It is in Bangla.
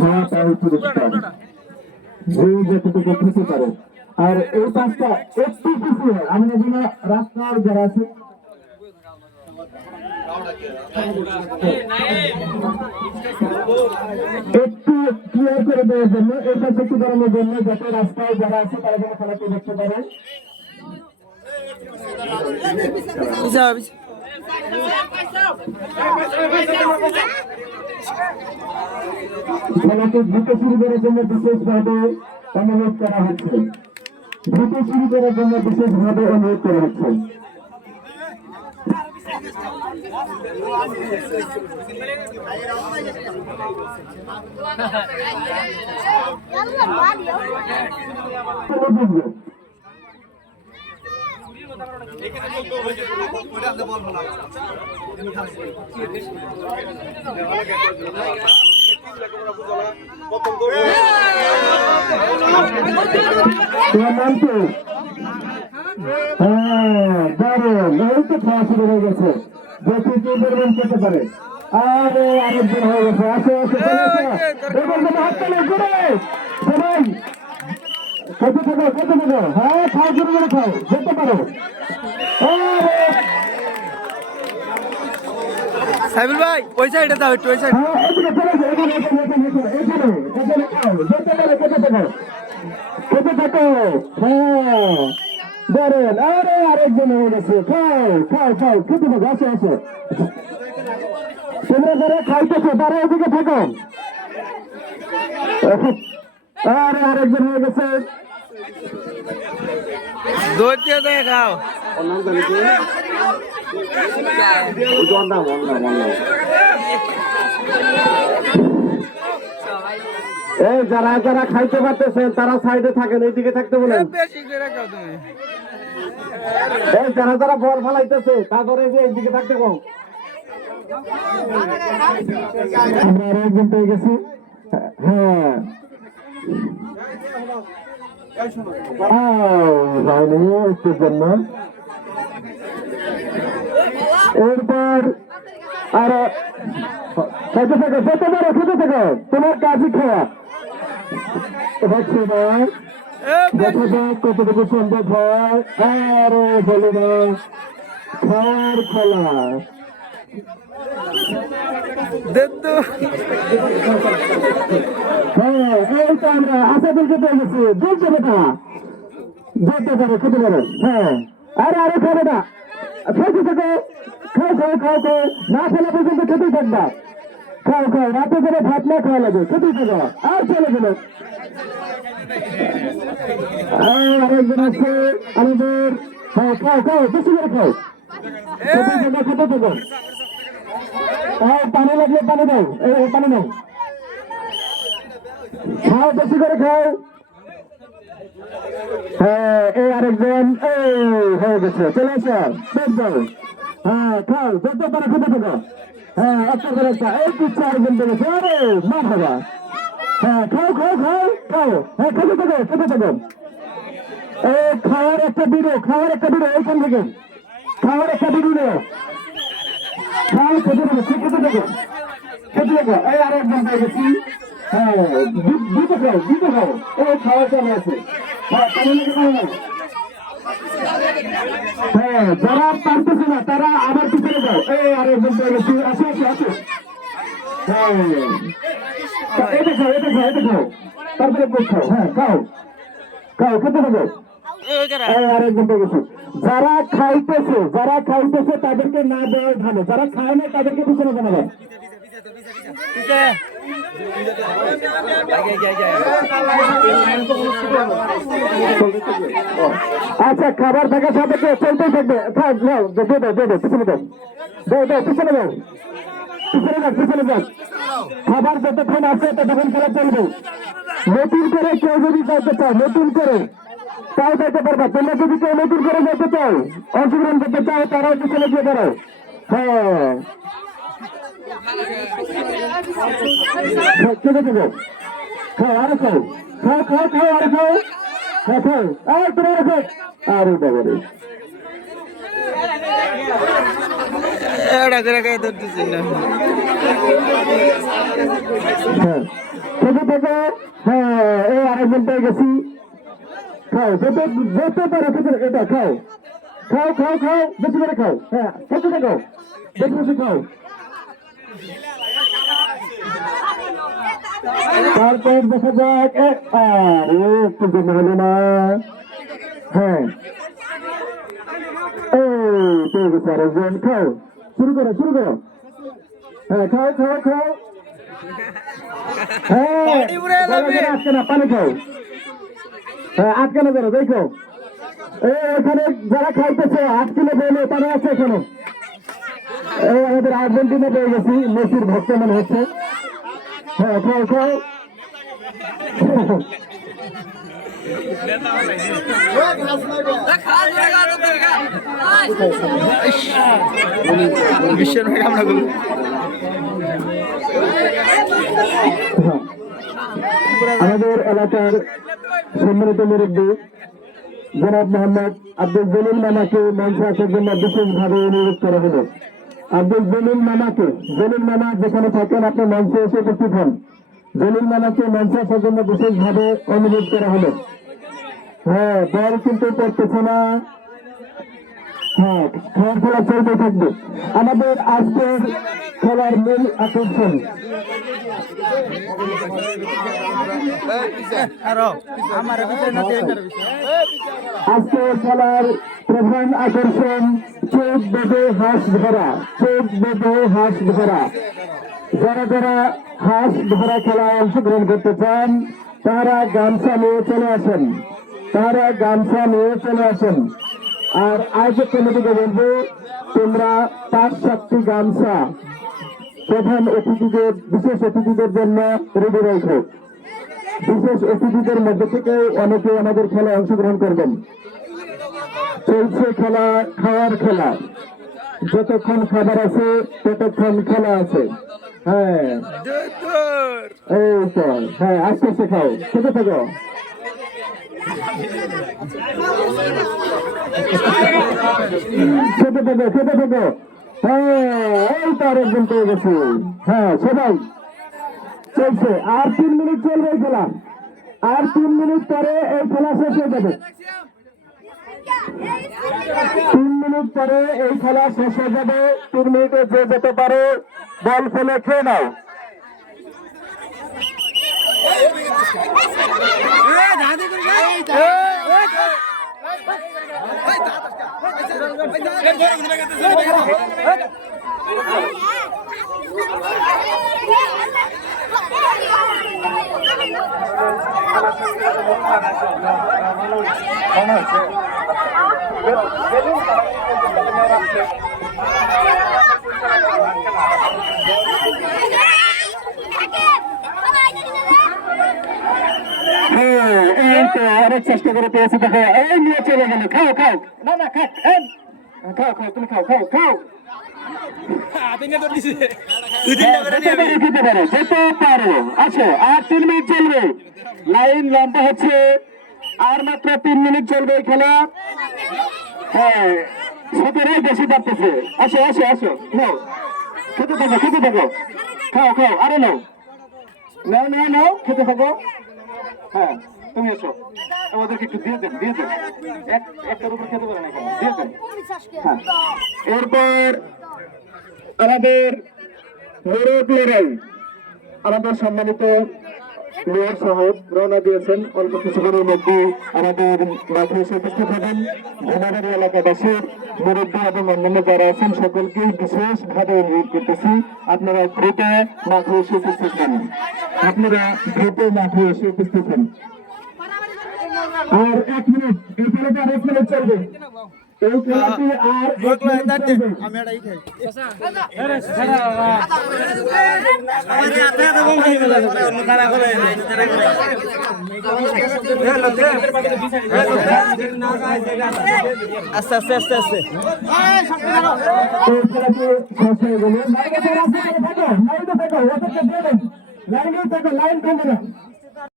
খাওয়া পায় পুরস্কার যে যতটুকু খেতে পারে। আর এই পাঁচটা একটু কিছু আমি যেন রাস্তার যারা আছে একটু ক্লিয়ার করে দেওয়ার জন্য এই পাশে একটু দাঁড়ানোর জন্য যাতে রাস্তায় যারা আছে তারা যেন খেলাটি দেখতে পারে। খেলাটি দ্রুত শুরু করার জন্য বিশেষভাবে অনুরোধ করা হচ্ছে। দ্রুত শুরু করার জন্য বিশেষভাবে অনুরোধ করা হচ্ছে। তোমার নাম কি? হ্যাঁ দারুণ, এই তো খাওয়া শুরু হয়ে গেছে। দেখি কি পরিমাণ খেতে পারে। আরে আরেকজন হয়ে গেছে, আসো আসো চলে আসো। দেখুন হাত তালে ঘুরে সবাই খেতে থাকো খেতে থাকো। হ্যাঁ খাওয়া শুরু করে খাও, যেতে পারো। সাইবুল ভাই ওই সাইডে দাও একটু, ওই সাইড। হ্যাঁ এদিকে চলে যাও, এখানে খাও, যেতে পারো, খেতে থাকো খেতে থাকো। হ্যাঁ দারুণ, আরে আরেকজন হয়ে গেছে। খাও খাও খাও খেতে থাকো, আসো আসো। তোমরা যারা খাইতেছো তারা এদিকে থাকো। আরে আরেকজন হয়ে গেছে। দৌড়তে দিয়ে খাও। এই যারা যারা খাইতে পারতেছেন তারা সাইডে থাকেন, এইদিকে থাকতে বলেন। বেশি করে খাও তুমি। এই যারা যারা বল ফেলাইতেছে তারপরে যে এইদিকে থাকতে কম। আমরা আরেকজন পেয়ে গেছি। হ্যাঁ একটু জন্য এরপর আরো খেতে থাকো, যেতে পারো, খেতে থাকো, তোমার কাজই খাওয়া হচ্ছে না। দেখা যাক কতটুকু সম্ভব হয়। আরো বলে না খাওয়ার খেলা। হ্যাঁ এই তো আমরা আশাদুলকে পেয়ে গেছি। বলছে বেটা যেতে পারো, খেতে পারো। হ্যাঁ আরে আরে খাবে না, খেতে থাকো, খাও খাও খাও খাও, না খেলা পর্যন্ত খেতেই থাকবা। খাও খাও, রাতে করে ভাত না খাওয়া লাগে, খেতেই থাকো। আর চলে গেল আরেকজন আছে আমাদের। হ্যাঁ খাও খাও, বেশি করে খাও, খেতে থাকো খেতে থাকো। হ্যাঁ পানি লাগলে পানি দাও, এই পানি নাও, খাও বেশি করে খাও। হ্যাঁ এই আরেকজন এই হয়ে গেছে, চলে আসো পেট দাও। হ্যাঁ খাও, যেতে পারো, খেতে থাকো। হ্যাঁ একটা করে একটা, এই পিছিয়ে আরেকজন পেয়েছে। আরে মা খাবা। হ্যাঁ খাও খাও খাও খাও, হ্যাঁ খেতে থাকো খেতে থাকো। এই খাওয়ার একটা বিড়ো, খাওয়ার একটা বিড়ো এইখান থেকে, খাওয়ার একটা বিড়ো নেও। খাও খেতে থাকো, খেতে থাকো খেতে থাকো। এই আরেকজন পেয়ে গেছি। হ্যাঁ দুটো খাও দুটো খাও, এই খাওয়ার চলে আছে। হ্যাঁ পানি লেগে খাও না। হ্যাঁ যারা পারতেছে না তারা আবার পিছনে যাও। এই আরেকজন পেয়ে গেছি, আসো আসো আসো। হ্যাঁ এটা খাও এটা খাও এটা খাও, তারপরে কোক খাও। হ্যাঁ খাও খাও খেতে থাকো। আরেকজন পেয়ে গেছি। যারা খাইতেছে তাদেরকে না দেওয়া ভালো, যারা খায় না তাদেরকে পিছনে জানাবেন। আচ্ছা খাবার থাকার সাথে চলতেই থাকবে। পিছনে দাও পিছনে দাও পিছনে যাও। খাবার যতক্ষণ আছে ততক্ষণ খেলা চলবে। নতুন করে কেউ যদি যাইতে চাও, নতুন করে তাও যাইতে পারবা। তোমরা যদি কেউ নতুন করে যাইতে চাও, অংশগ্রহণ করতে চাও, তারাও পিছনে গিয়ে দাঁড়াও। হ্যাঁ খেতে দেবো, খাও আরো খাও, খাও খাও খাও আরো খাও, হ্যাঁ খাও আর তোমার খাও। আরে বাবা রে হ্যাঁ থেকে থেকে হ্যাঁ এই আরেকজন পেয়ে গেছি খাও যত যত পারো খেতে এটা খাও খাও খাও খাও বেশি করে খাও হ্যাঁ খেতে থাকো বেশি বেশি খাও তারপর দেখা যাক আরে একটু জন্য হলো না হ্যাঁ এই পেয়ে গেছে আরেকজন খাও শুরু করো হ্যাঁ খাও খাও খাও হ্যাঁ আজকে না পানি খাও হ্যাঁ আজকে না ধরো দেখো এখানে যারা খাইতেছে 8 কিলো বলে তারা আছে এখানে এই আমাদের আর্জেন্টিনা পেয়ে গেছি মেসির ভক্ত মনে হচ্ছে হ্যাঁ খাও খাও বিশ্বের আমরা আমাদের এলাকার সম্মানিত মুরব্বী জনাব মোহাম্মদ আব্দুল জলিল মামাকে মঞ্চে আসার জন্য বিশেষভাবে অনুরোধ করা হলো। আব্দুল জলিল মামা যেখানে থাকেন আপনি মঞ্চে এসে উপস্থিত হন। জলিল মামাকে মঞ্চে আসার জন্য বিশেষভাবে অনুরোধ করা হলো। হ্যাঁ বল কিন্তু পড়তেছে না। হ্যাঁ খেলা চলতে থাকবে। আমাদের আজকের খেলার মূল আকর্ষণ আজকে খেলার প্রধান আকর্ষণ চোখ বেঁধে হাঁস ধরা যারা যারা হাঁস ধরা খেলায় অংশগ্রহণ করতে চান তারা গামছা নিয়ে চলে আসেন আর আয়োজক কমিটিকে বলবো তোমরা 5-7টি গামছা প্রধান অতিথিদের বিশেষ অতিথিদের জন্য রেডি রাখো। বিশেষ অতিথিদের মধ্যে থেকে অনেকে আমাদের খেলায় অংশগ্রহণ করবেন। চলছে খেলা, খাওয়ার খেলা, যতক্ষণ খাবার আছে ততক্ষণ খেলা আছে। হ্যাঁ এই তো হ্যাঁ আস্তে আস্তে খাও, খেতে থাকো। খেতে থাকো। হ্যাঁ এই তো আরেকজন পেয়ে গেছে। হ্যাঁ সবাই চলছে, আর 3 মিনিট চলবে এই খেলা। আর 3 মিনিট পরে এই খেলা শেষ হয়ে যাবে। 3 মিনিট পরে এই খেলা শেষ হয়ে যাবে। 3 মিনিটে যে যেতে পারে বল ফেলে খেয়ে নাও। অনেক চেষ্টা করে পেয়েছি, দেখো এই নিয়ে চলে গেল। খাও খাও, না না খাও খাও, তুমি খাও খাও খাও, যেতে পারো। আচ্ছা আর 3 মিনিট চলবে, লাইন লম্বা হচ্ছে, আর মাত্র 3 মিনিট চলবে এই খেলা। হ্যাঁ সতেরোই বেশি পারতেছে। আসো আসো আসো, নাও খেতে থাকো, খাও খাও, আরে নাও খেতে থাকো। হ্যাঁ তুমি এসো, আমাদেরকে একটু দিয়ে দেন একটার উপর খেতে পারেন এখানে, দিয়ে দেন। হ্যাঁ এরপর আমাদের মোরগ লড়াই, আমাদের সম্মানিত মেয়র সাহেব রওনা দিয়েছেন। অল্প কিছুক্ষণের মধ্যে আমাদের মাঠে এসে উপস্থিত হবেন। ধনাবাড়ি এলাকাবাসীর মুরব্বী এবং অন্যান্য যারা আছেন সকলকে বিশেষভাবে অনুরোধ করতেছি আপনারা দ্রুত মাঠে এসে উপস্থিত হন। আর 1 মিনিট, এই খেলাটা আর 1 মিনিট চলবে। এই খেলাটি আর 1 মিনিট চলবে। আমি এটাই খাই। আস্তে আস্তে আস্তে আস্তে লাইন